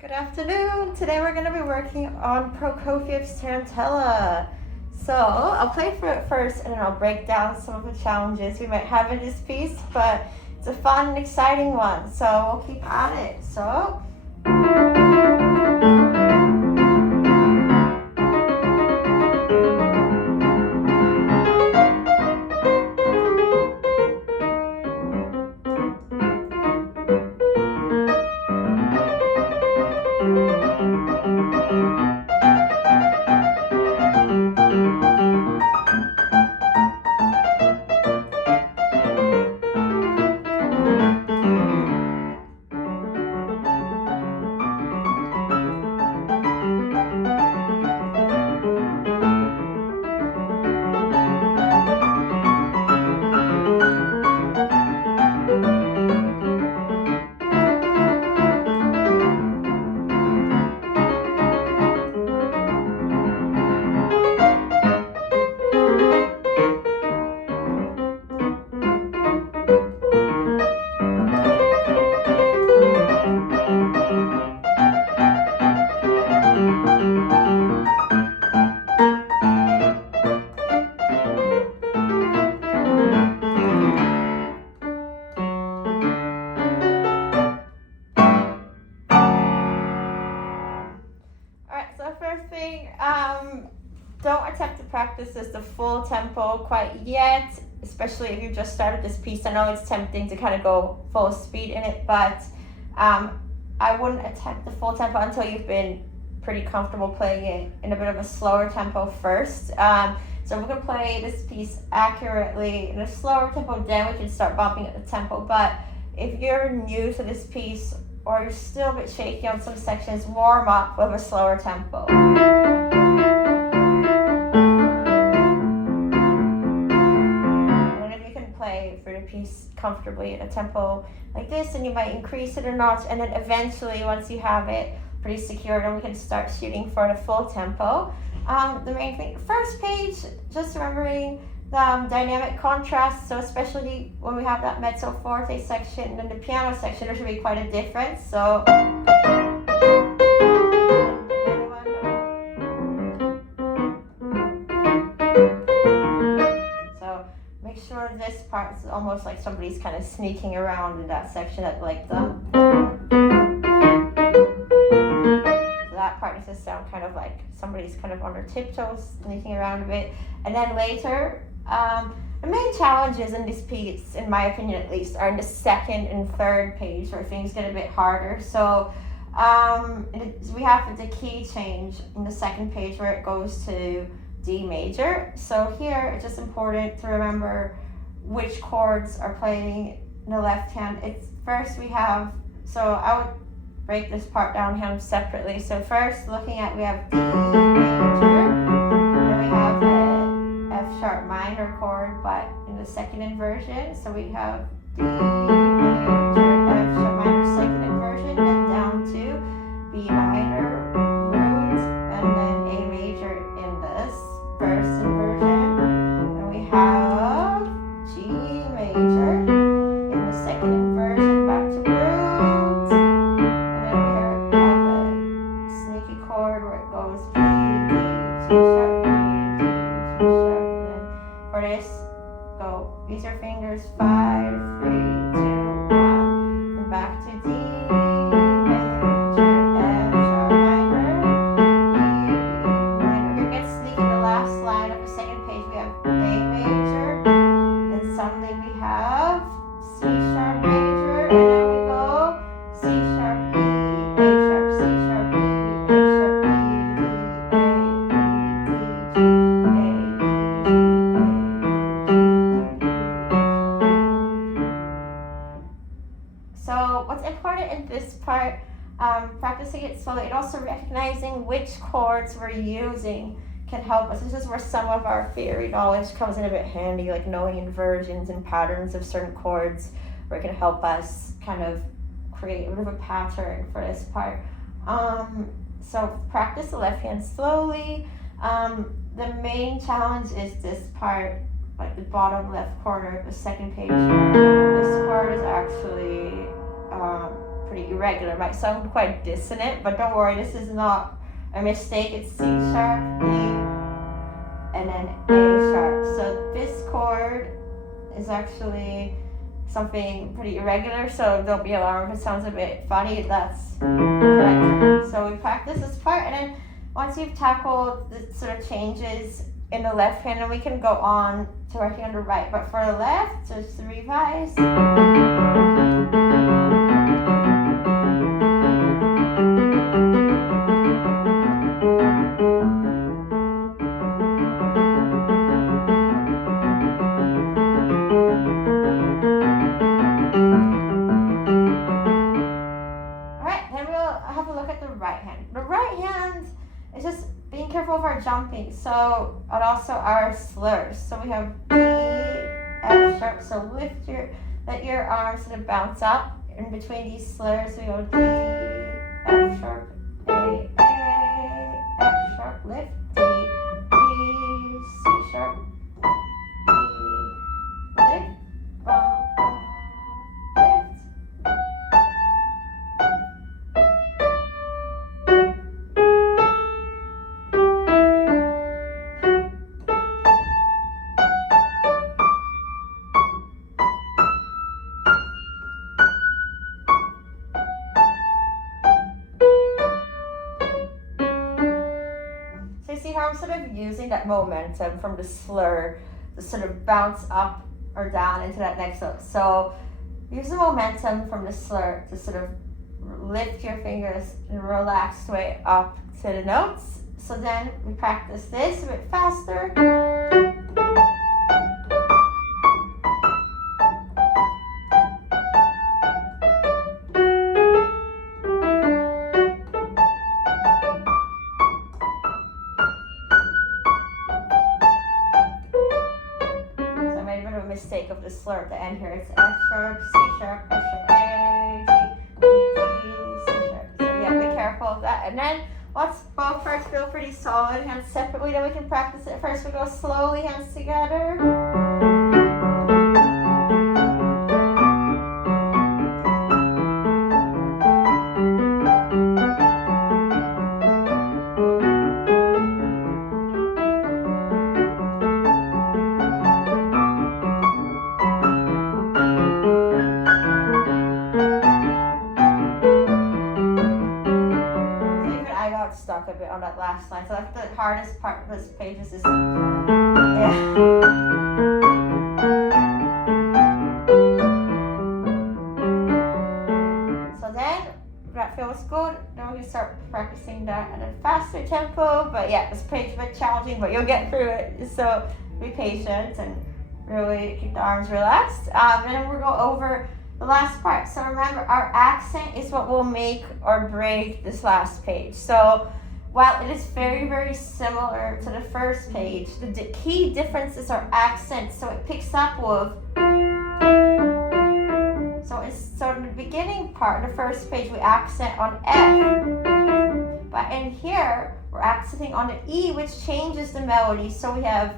Good afternoon. Today we're going to be working on Prokofiev's Tarantella. So I'll play for it first and then I'll break down some of the challenges we might have in this piece, but it's a fun and exciting one, so we'll keep at it. So first thing, don't attempt to practice this the full tempo quite yet, especially if you just started this piece. I know it's tempting to kind of go full speed in it, but I wouldn't attempt the full tempo until you've been pretty comfortable playing it in a bit of a slower tempo first. So we're going to play this piece accurately in a slower tempo, then we can start bumping up the tempo. But if you're new to this piece or you're still a bit shaky on some sections, warm up with a slower tempo. And then if you can play through the piece comfortably at a tempo like this, and you might increase it a notch, and then eventually once you have it pretty secure, then we can start shooting for the full tempo. The main thing, first page, just remembering the dynamic contrast, so especially when we have that mezzo forte section and the piano section, there should be quite a difference. So make sure this part is almost like somebody's kind of sneaking around in that section at like the that part needs to sound kind of like somebody's kind of on their tiptoes, sneaking around a bit. And then later, the main challenges in this piece, in my opinion at least, are in the second and third page where things get a bit harder. So we have the key change in the second page where it goes to D major. So here it's just important to remember which chords are playing in the left hand. It's first we have, so I would break this part down here separately. So first looking at, we have D major, then we have the F sharp minor chord, but in the second inversion. So we have D major, F sharp minor second inversion, and down to B minor root, and then A major in this first inversion. And we have G major in the second inversion, back to root. And then we have a sneaky chord where it goes B, D, G sharp, B, D, G sharp. And then for this, go, use your fingers, 5, 3, 2, 1. And back to D major, F sharp minor, B minor. Here gets sneaky, the last line of the second page, we have A major. Then suddenly we have C sharp major, and then we go C sharp, E, A sharp, C sharp, E, A sharp, E, D, A, E, D, G, A, E, G, A. So what's important in this part, practicing it slowly and also recognizing which chords we're using can help us. This is where some of our theory knowledge comes in a bit handy, like knowing inversions and patterns of certain chords, where it can help us kind of create a bit of a pattern for this part. So practice the left hand slowly. The main challenge is this part, like the bottom left corner of the second page. This chord is actually pretty irregular. It might sound quite dissonant, but don't worry, this is not a mistake. It's C sharp, E, and then A sharp. So this chord is actually something pretty irregular, so don't be alarmed if it sounds a bit funny. That's correct. So we practice this part, and then once you've tackled the sort of changes in the left hand, then we can go on to working on the right. But for the left, just to revise. Jumping, so and also our slurs. So we have D, F sharp. So let your arms sort of bounce up in between these slurs. We go D, F sharp, A, F sharp, lift, D, E, C sharp, E, lift, lift. I'm sort of using that momentum from the slur to sort of bounce up or down into that next note. So use the momentum from the slur to sort of lift your fingers in a relaxed way up to the notes. So then we practice this a bit faster. Mistake of the slur at the end here. It's F sharp, C sharp, F sharp, A, G, D, C sharp. So yeah, be careful of that. And then once both parts feel pretty solid, hands separately, then we can practice it. First we go slowly, hands together. Stuck a bit on that last line, so that's the hardest part of this page. Is yeah. So then that feels good. Then we start practicing that at a faster tempo. But yeah, this page is a bit challenging, but you'll get through it. So be patient and really keep the arms relaxed. And then we'll go over the last part. So remember, our accent is what will make or break this last page. So while it is very, very similar to the first page, the key difference is our accent. So it picks up with. So in the beginning part, the first page, we accent on F. But in here, we're accenting on the E, which changes the melody. So we have.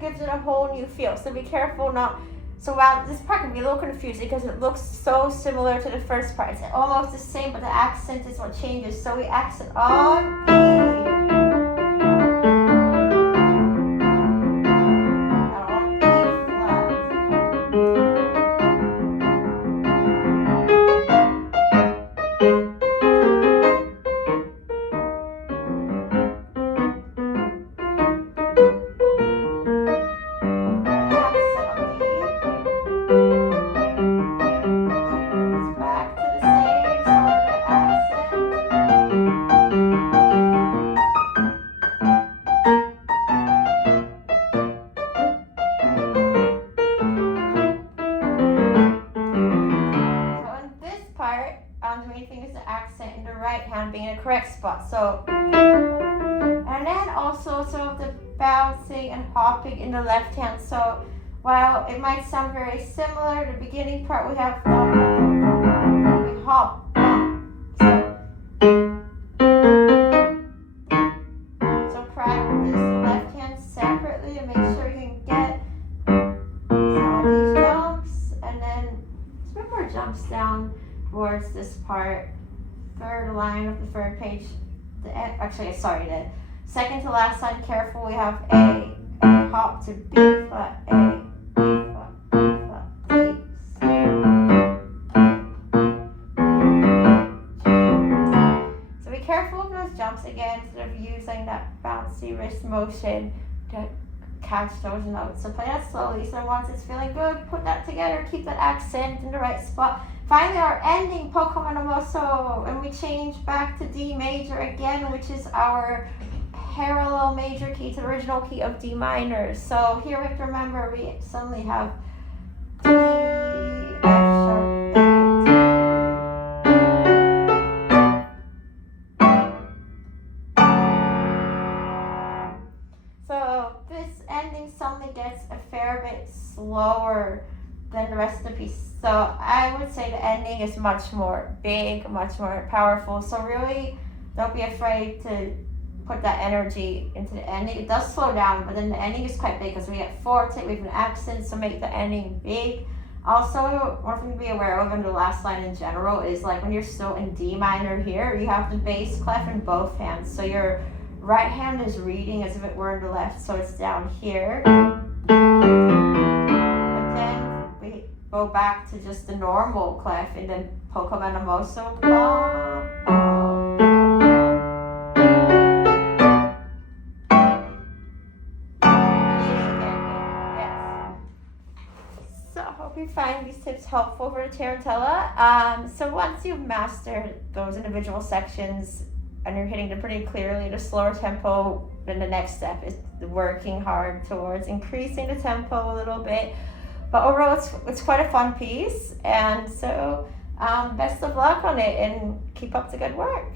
Gives it a whole new feel. So be careful not. So while this part can be a little confusing because it looks so similar to the first part, it's almost the same, but the accent is what changes. So we accent on E. Correct spot. So, and then also some of the bouncing and hopping in the left hand. So while it might sound very similar, the beginning part we have we hop. So part, third line of the third page. The second to last line. Careful, we have A hop to B flat, A, B flat, B flat, D, C, so be careful of those jumps again, instead of using that bouncy wrist motion to catch those notes. So play that slowly. So once it's feeling good, put that together, keep that accent in the right spot. Finally, our ending, poco mano mosso, and we change back to D major again, which is our parallel major key to the original key of D minor. So here we have to remember we suddenly have D, F sharp, A, D. So this ending suddenly gets a fair bit slower than the rest of the piece. So I would say the ending is much more big, much more powerful. So really don't be afraid to put that energy into the ending. It does slow down, but then the ending is quite big because we get forte, we have an accent, so make the ending big. Also, one thing to be aware of in the last line in general is like when you're still in D minor here, you have the bass clef in both hands. So your right hand is reading as if it were in the left, so it's down here. Go back to just the normal clef and then poco mano mosso. Yes. So I hope you find these tips helpful for the Tarantella. So once you've mastered those individual sections and you're hitting them pretty clearly at a slower tempo, then the next step is working hard towards increasing the tempo a little bit. But overall, it's quite a fun piece, and so best of luck on it, and keep up the good work.